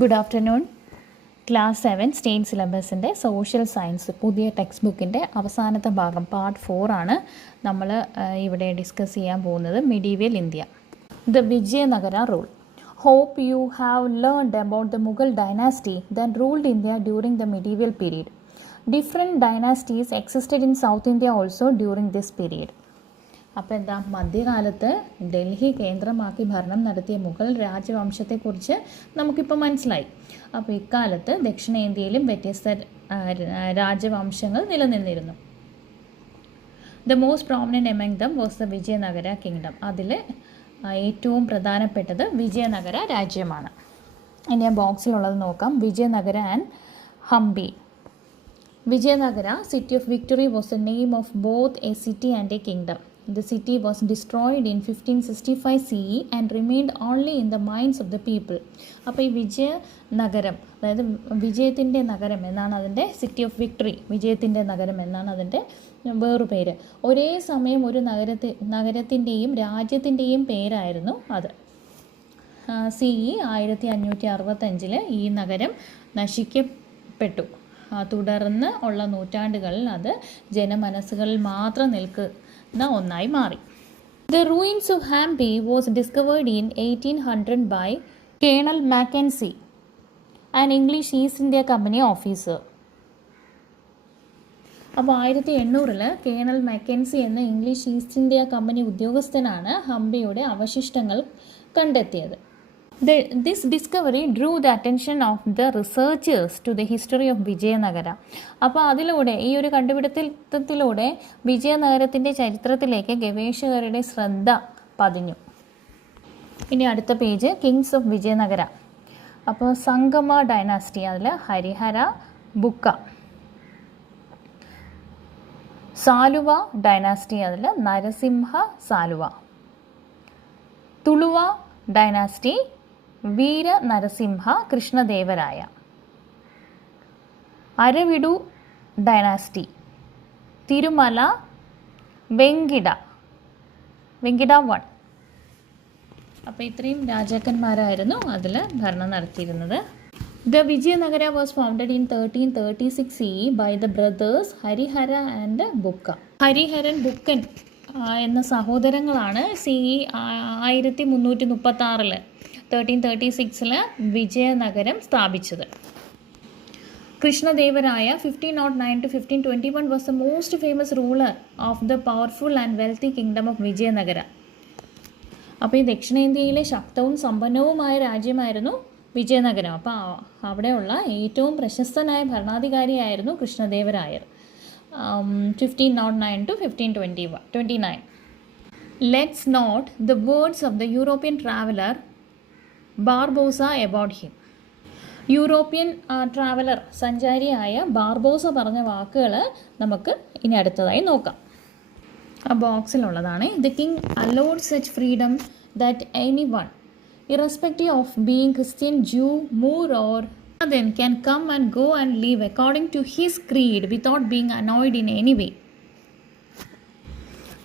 Good afternoon. Class 7 state സിലബസിൻ്റെ social science പുതിയ text ബുക്കിൻ്റെ അവസാനത്തെ ഭാഗം പാർട്ട് 4 ആണ് നമ്മൾ ഇവിടെ ഡിസ്കസ് ചെയ്യാൻ പോകുന്നത്. Medieval India, the Vijayanagara rule. Hope you have learned about the Mughal dynasty that ruled India during the medieval period. Different dynasties existed in South India also during this period. അപ്പോൾ എന്താ, മധ്യകാലത്ത് ഡൽഹി കേന്ദ്രമാക്കി ഭരണം നടത്തിയ മുഗൾ രാജവംശത്തെക്കുറിച്ച് നമുക്കിപ്പോൾ മനസ്സിലായി. അപ്പോൾ ഇക്കാലത്ത് ദക്ഷിണേന്ത്യയിലും വ്യത്യസ്ത രാജവംശങ്ങൾ നിലനിന്നിരുന്നു. The most prominent among them was the Vijayanagara kingdom. അതിൽ ഏറ്റവും പ്രധാനപ്പെട്ടത് വിജയനഗര രാജ്യമാണ്. ഇനി ആ ബോക്സിലുള്ളത് നോക്കാം. Vijayanagara and Hampi. Vijayanagara, city of victory, was the name of both a city and a kingdom. The city was destroyed in 1565 CE and remained only in the minds of the people. അപ്പോൾ ഈ വിജയനഗരം, അതായത് വിജയത്തിൻ്റെ നഗരം എന്നാണ് അതിൻ്റെ, സിറ്റി ഓഫ് വിക്ടറി, വിജയത്തിൻ്റെ നഗരം എന്നാണ് അതിൻ്റെ വേറുപേര്. ഒരേ സമയം ഒരു നഗരത്തിൻ്റെയും രാജ്യത്തിൻ്റെയും പേരായിരുന്നു അത്. CE 1565 ഈ നഗരം നശിക്കപ്പെട്ടു. തുടർന്ന് ഉള്ള നൂറ്റാണ്ടുകളിൽ അത് ജനമനസ്സുകളിൽ മാത്രം ഒന്നായി മാറി. The ruins of Hampi was discovered in 1800 by Colonel Mackenzie, an English East India Company officer. അപ്പോൾ 1800 കേണൽ മക്കൻസി എന്ന ഇംഗ്ലീഷ് ഈസ്റ്റ് ഇന്ത്യ കമ്പനി ഉദ്യോഗസ്ഥനാണ് ഹംപിയുടെ അവശിഷ്ടങ്ങൾ കണ്ടെത്തിയത്. This discovery drew the attention of the researchers to the history of Vijayanagara. അപ്പോൾ അതിലൂടെ, ഈ ഒരു കണ്ടുപിടുത്തത്തിലൂടെ വിജയനഗരത്തിൻ്റെ ചരിത്രത്തിലേക്ക് ഗവേഷകരുടെ ശ്രദ്ധ പതിഞ്ഞു. ഇനി അടുത്ത പേജ്, കിങ്സ് ഓഫ് വിജയനഗര. അപ്പോൾ സംഗമ ഡൈനാസ്റ്റി, അതിൽ ഹരിഹര, ബുക്ക. സാലുവ ഡൈനാസ്റ്റി, അതിൽ നരസിംഹ സാലുവ. തുളുവ ഡൈനാസ്റ്റി, വീര നരസിംഹ കൃഷ്ണദേവരായ. അരവിഡു ഡൈനാസ്റ്റി, തിരുമല വെങ്കിട 1. അപ്പോൾ ഇത്രയും രാജാക്കന്മാരായിരുന്നു അതിൽ ഭരണം നടത്തിയിരുന്നത്. The Vijayanagara was founded in 1336 CE by the brothers Harihara and Bukka. Hariharan, Buchan എന്ന സഹോദരങ്ങളാണ് CE 1336 1336 വിജയനഗരം സ്ഥാപിച്ചത്. Krishnadevaraya 1509 to 1521 was the most famous ruler of the powerful and wealthy kingdom of Vijayanagara. അപ്പോൾ ഈ ദക്ഷിണേന്ത്യയിലെ ശക്തവും സമ്പന്നവുമായ രാജ്യമായിരുന്നു വിജയനഗരം. അപ്പോൾ അവിടെയുള്ള ഏറ്റവും പ്രശസ്തനായ ഭരണാധികാരിയായിരുന്നു Krishnadevarayar. 1509 to 1529. Let's note the words of the European traveler Barbosa about him. European traveller, സഞ്ചാരിയായ ബാർബോസ പറഞ്ഞ വാക്കുകൾ നമുക്ക് ഇനി അടുത്തതായി നോക്കാം. ആ ബോക്സിലുള്ളതാണ്. The king allowed such freedom that anyone, irrespective of being Christian, Jew, Moor or then, can come and go and live according to his creed without being annoyed in any way.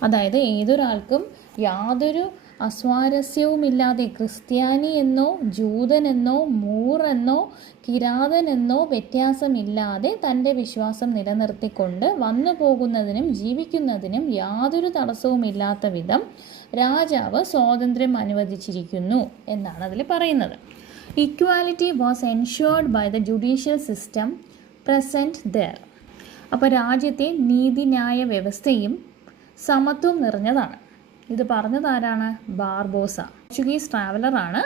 അതായത് ഏതൊരാൾക്കും യാതൊരു അസ്വാരസ്യവുമില്ലാതെ ക്രിസ്ത്യാനി എന്നോ ജൂതനെന്നോ മൂറെന്നോ കിരാതനെന്നോ വ്യത്യാസമില്ലാതെ തൻ്റെ വിശ്വാസം നിലനിർത്തിക്കൊണ്ട് വന്നു പോകുന്നതിനും ജീവിക്കുന്നതിനും യാതൊരു തടസ്സവുമില്ലാത്ത വിധം രാജാവ് സ്വാതന്ത്ര്യം അനുവദിച്ചിരിക്കുന്നു എന്നാണ് അതിൽ പറയുന്നത്. Equality was ensured by the judicial system present there. അപ്പോൾ രാജ്യത്തെ നീതിന്യായ വ്യവസ്ഥയും സമത്വം നിറഞ്ഞതാണ്. ഇത് പറഞ്ഞത് ആരാണ്? ബാർബോസ, പോർച്ചുഗീസ് ട്രാവലറാണ്.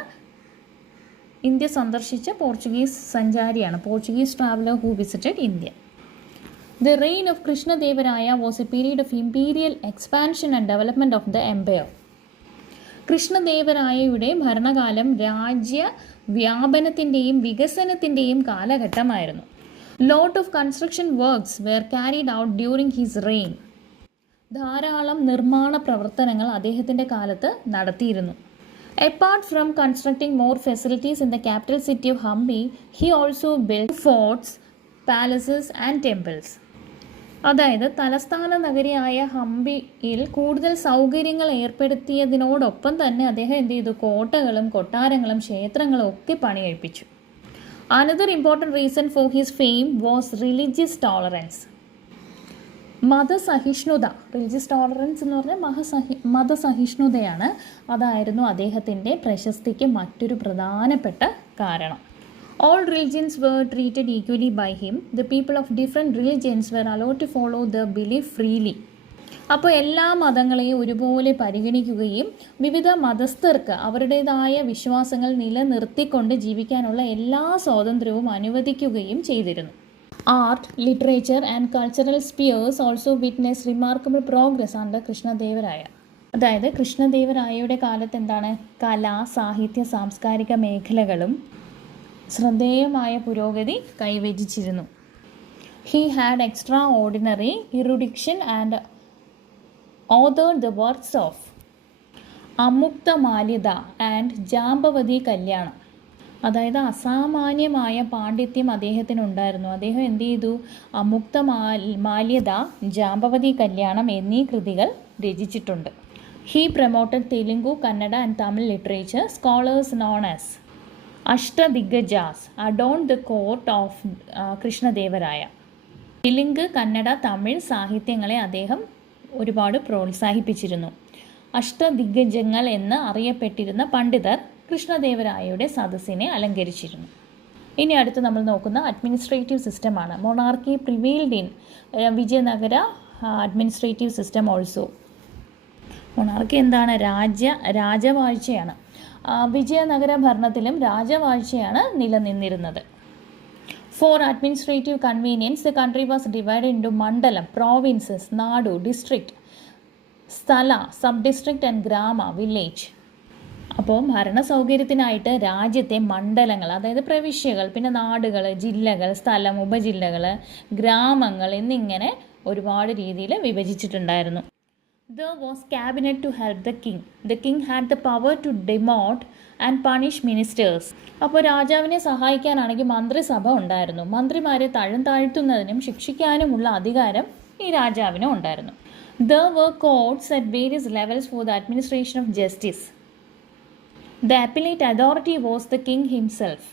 ഇന്ത്യ സന്ദർശിച്ച പോർച്ചുഗീസ് സഞ്ചാരിയാണ്, Portuguese traveller who visited India. The reign of Krishnadevaraya was a period of imperial expansion and development of the empire. കൃഷ്ണദേവരായയുടെ ഭരണകാലം രാജ്യ വ്യാപനത്തിൻ്റെയും വികസനത്തിൻ്റെയും കാലഘട്ടമായിരുന്നു. Lot of construction works were carried out during his reign. ധാരാളം നിർമ്മാണ പ്രവർത്തനങ്ങൾ അദ്ദേഹത്തിൻ്റെ കാലത്ത് നടത്തിയിരുന്നു. Apart from constructing more facilities in the capital city of Hampi, he also build forts, palaces and temples. അതായത് തലസ്ഥാന നഗരിയായ ഹംപിയിൽ കൂടുതൽ സൗകര്യങ്ങൾ ഏർപ്പെടുത്തിയതിനോടൊപ്പം തന്നെ അദ്ദേഹം എന്ത് ചെയ്തു? കോട്ടകളും കൊട്ടാരങ്ങളും ക്ഷേത്രങ്ങളും ഒക്കെ പണി കഴിപ്പിച്ചു. Another important reason for his fame was religious tolerance. മതസഹിഷ്ണുത, റിലീജിയസ് ടോളറൻസ് എന്ന് പറഞ്ഞാൽ മതസഹിഷ്ണുതയാണ്. അതായിരുന്നു അദ്ദേഹത്തിൻ്റെ പ്രശസ്തിക്ക് മറ്റൊരു പ്രധാനപ്പെട്ട കാരണം. All religions were treated equally by him. The people of different religions were allowed to follow the belief freely. അപ്പോൾ എല്ലാ മതങ്ങളെയും ഒരുപോലെ പരിഗണിക്കുകയും വിവിധ മതസ്ഥർക്ക് അവരുടേതായ വിശ്വാസങ്ങൾ നിലനിർത്തിക്കൊണ്ട് ജീവിക്കാനുള്ള എല്ലാ സ്വാതന്ത്ര്യവും അനുവദിക്കുകയും ചെയ്തിരുന്നു. Art, literature and cultural spheres also witness remarkable progress under Krishnadevaraya. അതായത് കൃഷ്ണദേവരായയുടെ കാലത്ത് എന്താണ്, കല, സാഹിത്യ, സാംസ്കാരിക മേഖലകളും ശ്രദ്ധേയമായ പുരോഗതി കൈവരിച്ചിരുന്നു. He had extraordinary erudition and authored the works of Amukta Malyada and Jambavati Kalyanam. അതായത് അസാമാന്യമായ പാണ്ഡിത്യം അദ്ദേഹത്തിനുണ്ടായിരുന്നു. അദ്ദേഹം എന്ത് ചെയ്തു, അമുക്ത മാല്യത, ജാമ്പവതി കല്യാണം എന്നീ കൃതികൾ രചിച്ചിട്ടുണ്ട്. He promoted Telugu, Kannada and Tamil literature. Scholars known as Ashtadiggajas adorn the court of Krishnadevaraya. Telugu, Kannada, Tamil സാഹിത്യങ്ങളെ അദ്ദേഹം ഒരുപാട് പ്രോത്സാഹിപ്പിച്ചിരുന്നു. അഷ്ടദിഗ്ഗജങ്ങൾ എന്ന് അറിയപ്പെട്ടിരുന്ന പണ്ഡിതർ കൃഷ്ണദേവരായയുടെ സദസ്സിനെ അലങ്കരിച്ചിരുന്നു. ഇനി അടുത്ത് നമ്മൾ നോക്കുന്ന അഡ്മിനിസ്ട്രേറ്റീവ് സിസ്റ്റമാണ്. Monarchy prevailed in Vijayanagara administrative system also. Monarchy എന്താണ്, രാജവാഴ്ചയാണ്. വിജയനഗര ഭരണത്തിലും രാജവാഴ്ചയാണ് നിലനിന്നിരുന്നത്. For administrative convenience, the country was divided into mandalam, provinces, nadu, district, sthala, sub-district and grama, village. അപ്പോൾ ഭരണ സൗകര്യത്തിനായിട്ട് രാജ്യത്തെ മണ്ഡലങ്ങൾ, അതായത് പ്രവിശ്യകൾ, പിന്നെ നാടുകൾ, ജില്ലകൾ, സ്ഥലം, ഉപജില്ലകൾ, ഗ്രാമങ്ങൾ എന്നിങ്ങനെ ഒരുപാട് രീതിയിൽ വിഭജിച്ചിട്ടുണ്ടായിരുന്നു. There was cabinet to help the king. The king had the power to demote and punish ministers. അപ്പോൾ രാജാവിനെ സഹായിക്കാനാണെങ്കിൽ മന്ത്രിസഭ ഉണ്ടായിരുന്നു. മന്ത്രിമാരെ താഴ്ത്തുന്നതിനും ശിക്ഷിക്കാനുമുള്ള അധികാരം ഈ രാജാവിനും ഉണ്ടായിരുന്നു. There were courts at various levels for the administration of justice. The appellate authority was the king himself.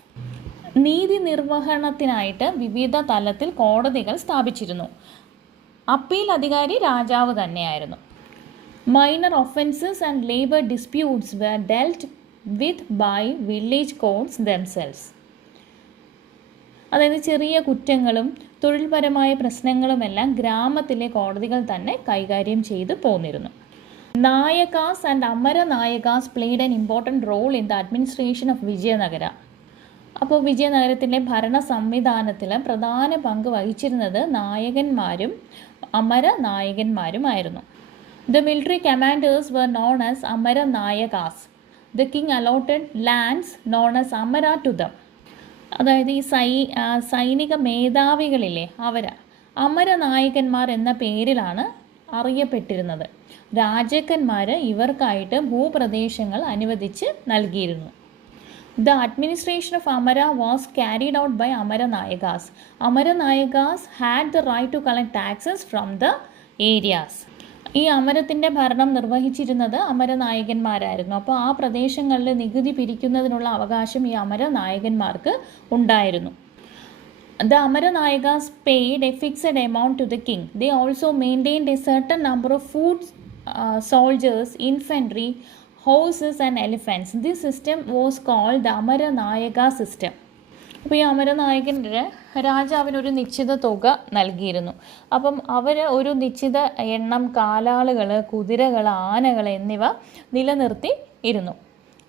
നീതി നിർവഹണത്തിനായിട്ട് വിവിധ തലത്തിൽ കോടതികൾ സ്ഥാപിച്ചിരുന്നു. അപ്പീൽ അധികാരി രാജാവ് തന്നെയായിരുന്നു. Minor offences and labor disputes were dealt with by village courts themselves. അതായത് ചെറിയ കുറ്റങ്ങളും തൊഴിൽപരമായ പ്രശ്നങ്ങളുമെല്ലാം ഗ്രാമത്തിലെ കോടതികൾ തന്നെ കൈകാര്യം ചെയ്തു പോന്നിരുന്നു. Nayakas and Amara Nayakas played an important role in the administration of Vijayanagara. അപ്പോൾ വിജയനഗരത്തിൻ്റെ ഭരണ സംവിധാനത്തിൽ പ്രധാന പങ്ക് വഹിച്ചിരുന്നത് നായകന്മാരും അമര നായകന്മാരുമായിരുന്നു. The military commanders were known as Amara Nayakas. The king allotted lands known as Amara to them. അതായത് ഈ സൈനിക മേധാവികളിലെ അമര നായകന്മാർ എന്ന പേരിലാണ് അറിയപ്പെട്ടിരുന്നത്. രാജാക്കന്മാർ ഇവർക്കായിട്ട് ഭൂപ്രദേശങ്ങൾ അനുവദിച്ച് നൽകിയിരുന്നു. The administration of Amara was carried out by Amara Nayakas. Amara Nayakas had the right to collect taxes from the areas. ഈ അമരത്തിൻ്റെ ഭരണം നിർവഹിച്ചിരുന്നത് അമരനായകന്മാരായിരുന്നു. അപ്പോൾ ആ പ്രദേശങ്ങളിൽ നികുതി പിരിക്കുന്നതിനുള്ള അവകാശം ഈ അമരനായകന്മാർക്ക് ഉണ്ടായിരുന്നു. The Amaranayakas paid a fixed amount to the king. They also maintained a certain number of foot soldiers, infantry, horses and elephants. This system was called the Amaranayaka system. അപ്പോൾ ഈ അമരനായകൻ്റെ രാജാവിനൊരു നിശ്ചിത തുക നൽകിയിരുന്നു. അപ്പം അവർ ഒരു നിശ്ചിത എണ്ണം കാലാളുകൾ, കുതിരകൾ, ആനകൾ എന്നിവ നിലനിർത്തി ഇരുന്നു.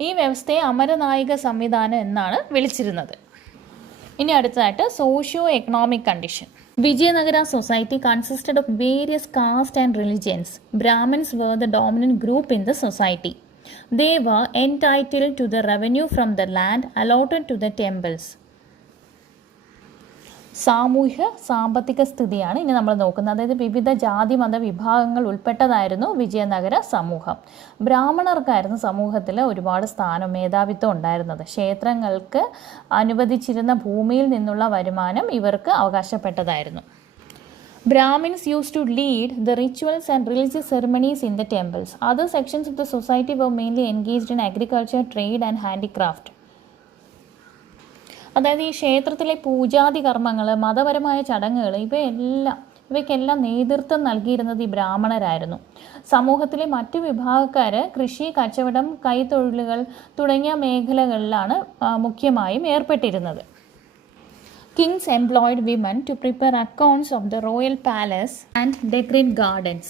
ഈ വ്യവസ്ഥയെ അമരനായക സംവിധാനം എന്നാണ് വിളിച്ചിരുന്നത്. ഇനി അടുത്തതായിട്ട് socio economic condition. Vijayanagar society consisted of various castes and religions. Brahmins were the dominant group in the society. They were entitled to the revenue from the land allotted to the temples. സാമൂഹ്യ സാമ്പത്തിക സ്ഥിതിയാണ് ഇനി നമ്മൾ നോക്കുന്നത്. അതായത് വിവിധ ജാതി മത വിഭാഗങ്ങൾ ഉൾപ്പെട്ടതായിരുന്നു വിജയനഗര സമൂഹം. ബ്രാഹ്മണർക്കായിരുന്നു സമൂഹത്തിൽ ഒരുപാട് സ്ഥാനം, മേധാവിത്വം ഉണ്ടായിരുന്നത്. ക്ഷേത്രങ്ങൾക്ക് അനുവദിച്ചിരുന്ന ഭൂമിയിൽ നിന്നുള്ള വരുമാനം ഇവർക്ക് അവകാശപ്പെട്ടതായിരുന്നു. Brahmins used to lead the rituals and religious ceremonies in the temples. Other sections of the society were mainly engaged in agriculture, trade and handicraft. അതായത് ഈ ക്ഷേത്രത്തിലെ പൂജാതി കർമ്മങ്ങൾ, മതപരമായ ചടങ്ങുകൾ, ഇവയ്ക്കെല്ലാം നേതൃത്വം നൽകിയിരുന്നത് ഈ ബ്രാഹ്മണരായിരുന്നു. സമൂഹത്തിലെ മറ്റു വിഭാഗക്കാർ കൃഷി, കച്ചവടം, കൈത്തൊഴിലുകൾ തുടങ്ങിയ മേഖലകളിലാണ് മുഖ്യമായും ഏർപ്പെട്ടിരുന്നത്. Kings employed women to prepare accounts of the royal palace and decorate gardens.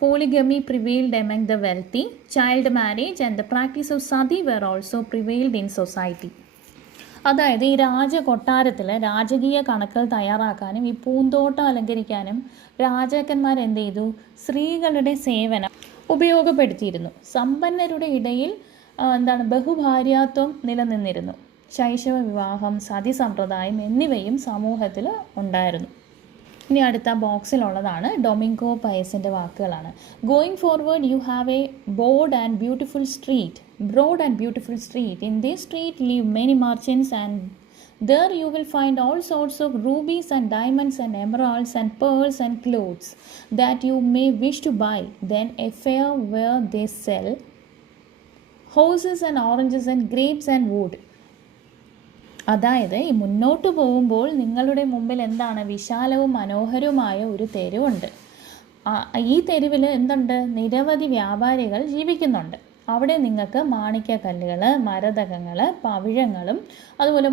Polygamy prevailed among the wealthy. Child marriage and the practice of sati were also prevailed in society. അതായത് ഈ രാജകൊട്ടാരത്തിൽ രാജകീയ കണക്കുകൾ തയ്യാറാക്കാനും ഈ പൂന്തോട്ടം അലങ്കരിക്കാനും രാജാക്കന്മാർ എന്ത് ചെയ്തു? സ്ത്രീകളുടെ സേവനം ഉപയോഗപ്പെടുത്തിയിരുന്നു. സമ്പന്നരുടെ ഇടയിൽ ബഹുഭാര്യാത്വം നിലനിന്നിരുന്നു. ശൈശവ വിവാഹം, സതി സമ്പ്രദായം എന്നിവയും സമൂഹത്തിൽ ഉണ്ടായിരുന്നു. ഇനി അടുത്ത ബോക്സിലുള്ളതാണ് ഡൊമിംഗോ പയസിൻ്റെ വാക്കുകളാണ്. Going forward you have A broad and beautiful street. In this street live many merchants, and there you will find all sorts of rubies and diamonds and emeralds and pearls and clothes that you may wish to buy. Then a fair where they sell horses and oranges and grapes and wood. അതായത് ഈ മുന്നോട്ട് പോകുമ്പോൾ നിങ്ങളുടെ മുമ്പിൽ വിശാലവും മനോഹരവുമായ ഒരു തെരുവുണ്ട്. ഈ തെരുവിൽ നിരവധി വ്യാപാരികൾ ജീവിക്കുന്നുണ്ട്. അവിടെ നിങ്ങൾക്ക് മാണിക്യക്കല്ലുകൾ, മരതകങ്ങൾ, പവിഴങ്ങളും അതുപോലെ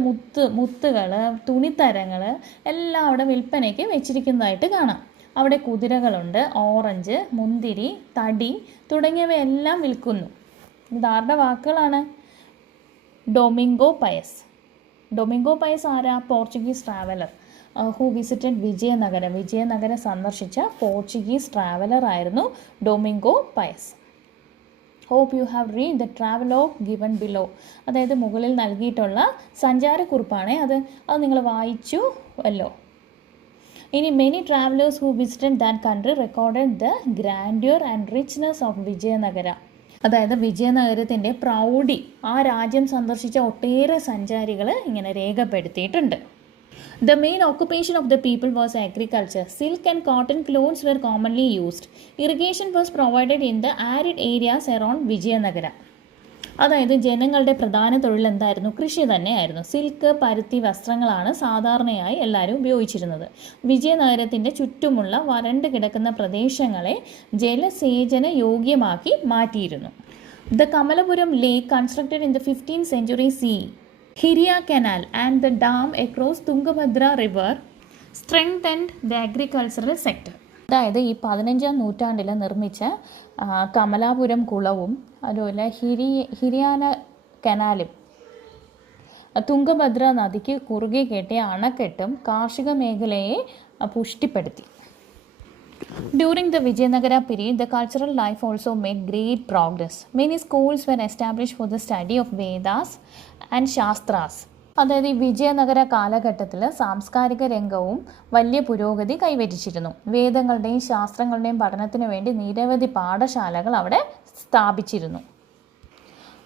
മുത്തുകൾ, തുണിത്തരങ്ങൾ എല്ലാം അവിടെ വിൽപ്പനയ്ക്ക് വെച്ചിരിക്കുന്നതായിട്ട് കാണാം. അവിടെ കുതിരകളുണ്ട്, ഓറഞ്ച്, മുന്തിരി, തടി തുടങ്ങിയവയെല്ലാം വിൽക്കുന്നു. ഇതാരുടെ വാക്കുകളാണ്? Domingo Paes. ഡൊമിംഗോ പയസ് ആരാ? Portuguese traveller who visited Vijayanagaram സന്ദർശിച്ച പോർച്ചുഗീസ് ട്രാവലർ ആയിരുന്നു Domingo Paes. Hope you have read the travelogue given below. അതായത് മുകളിൽ നൽകിയിട്ടുള്ള സഞ്ചാരക്കുറിപ്പാണ് അത് നിങ്ങൾ വായിച്ചു അല്ലോ. ഇനി many travellers who visited that country recorded the grandeur and richness of Vijayanagara. അതായത് വിജയനഗരത്തിൻ്റെ പ്രൗഢി ആ രാജ്യം സന്ദർശിച്ച ഒട്ടേറെ സഞ്ചാരികൾ ഇങ്ങനെ രേഖപ്പെടുത്തിയിട്ടുണ്ട്. The main occupation of the people was agriculture. Silk and cotton clothes were commonly used. Irrigation was provided in the arid areas around Vijayanagara. അതായത് ജനങ്ങളുടെ പ്രധാന തൊഴിൽ എന്തായിരുന്നു? കൃഷി തന്നെയായിരുന്നു. സിൽക്ക്, പരുത്തി വസ്ത്രങ്ങളാണ് സാധാരണയായി എല്ലാവരും ഉപയോഗിച്ചിരുന്നത്. വിജയനഗരത്തിൻ്റെ ചുറ്റുമുള്ള വരണ്ട് കിടക്കുന്ന പ്രദേശങ്ങളെ ജലസേചന യോഗ്യമാക്കി മാറ്റിയിരുന്നു. The Kamalapuram Lake, constructed in the 15th century CE, Hiria Canal and the dam across Tungabhadra River strengthened the agricultural sector. അതായത് ഈ 15ാം നൂറ്റാണ്ടിൽ നിർമ്മിച്ച കമലാപുരം കുളവും അതുപോലെ ഹിരിയാന കനാലും തുംഗഭദ്ര നദിക്ക് കുറുകെ കെട്ടിയ അണക്കെട്ടും കാർഷിക മേഖലയെ പുഷ്ടിപ്പെടുത്തി. During the Vijayanagara period, the cultural life also made great progress. Many schools were established for the study of Vedas and Shastras. അതായത് ഈ വിജയനഗര കാലഘട്ടത്തിൽ സാംസ്കാരിക രംഗവും വലിയ പുരോഗതി കൈവരിച്ചിരുന്നു. വേദങ്ങളുടെയും ശാസ്ത്രങ്ങളുടെയും പഠനത്തിന് വേണ്ടി നിരവധി പാഠശാലകൾ അവിടെ സ്ഥാപിച്ചിരുന്നു.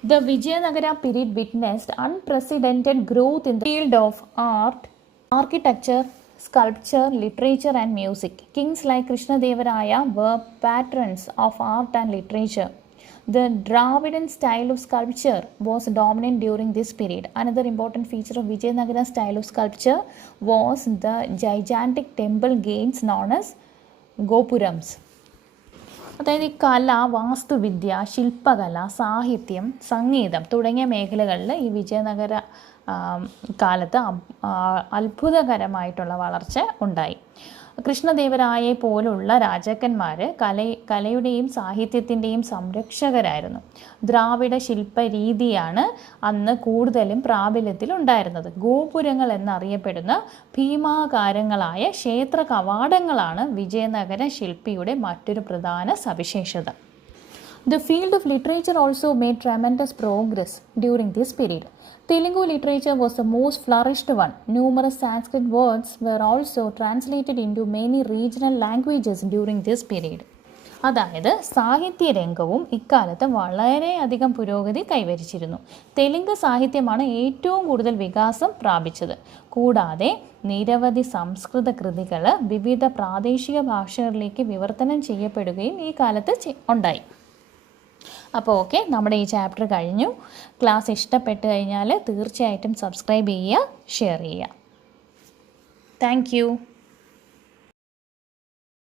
The Vijayanagara period witnessed unprecedented growth in the field of art, architecture, sculpture, literature and music. Kings like Krishnadevaraya were patrons of art and literature. The Dravidian style of sculpture was dominant during this period. Another important feature of Vijayanagara style of sculpture was the gigantic temple gates known as gopurams. അതായത് ഈ കല, വാസ്തുവിദ്യ, ശില്പകല, സാഹിത്യം, സംഗീതം തുടങ്ങിയ മേഖലകളിൽ ഈ വിജയനഗര കാലത്ത് അത്ഭുതകരമായിട്ടുള്ള വളർച്ച ഉണ്ടായി. കൃഷ്ണദേവരായെ പോലുള്ള രാജാക്കന്മാർ കലയുടെയും സാഹിത്യത്തിൻ്റെയും സംരക്ഷകരായിരുന്നു. ദ്രാവിഡ ശില്പരീതിയാണ് അന്ന് കൂടുതലും പ്രാബല്യത്തിൽ ഉണ്ടായിരുന്നത്. ഗോപുരങ്ങൾ എന്നറിയപ്പെടുന്ന ഭീമാകാരങ്ങളായ ക്ഷേത്ര കവാടങ്ങളാണ് വിജയനഗര ശില്പിയുടെ മറ്റൊരു പ്രധാന സവിശേഷത. The field of literature also made tremendous progress during this period. Telugu literature was the most flourished one. Numerous Sanskrit words were also translated into many regional languages during this period. അതായത് സാഹിത്യ രംഗവും ഇക്കാലത്ത് വളരെയധികം പുരോഗതി കൈവരിച്ചിരുന്നു. തെലുങ്ക് സാഹിത്യമാണ് ഏറ്റവും കൂടുതൽ വികാസം പ്രാപിച്ചത്. കൂടാതെ നിരവധി സംസ്കൃത കൃതികൾ വിവിധ പ്രാദേശിക ഭാഷകളിലേക്ക് വിവർത്തനം ചെയ്യപ്പെടുകയും ഈ കാലത്ത് ഉണ്ടായി. അപ്പോൾ ഓക്കെ, നമ്മുടെ ഈ ചാപ്റ്റർ കഴിഞ്ഞു. ക്ലാസ് ഇഷ്ടപ്പെട്ട് കഴിഞ്ഞാൽ തീർച്ചയായിട്ടും സബ്സ്ക്രൈബ് ചെയ്യുക, ഷെയർ ചെയ്യുക. Thank you.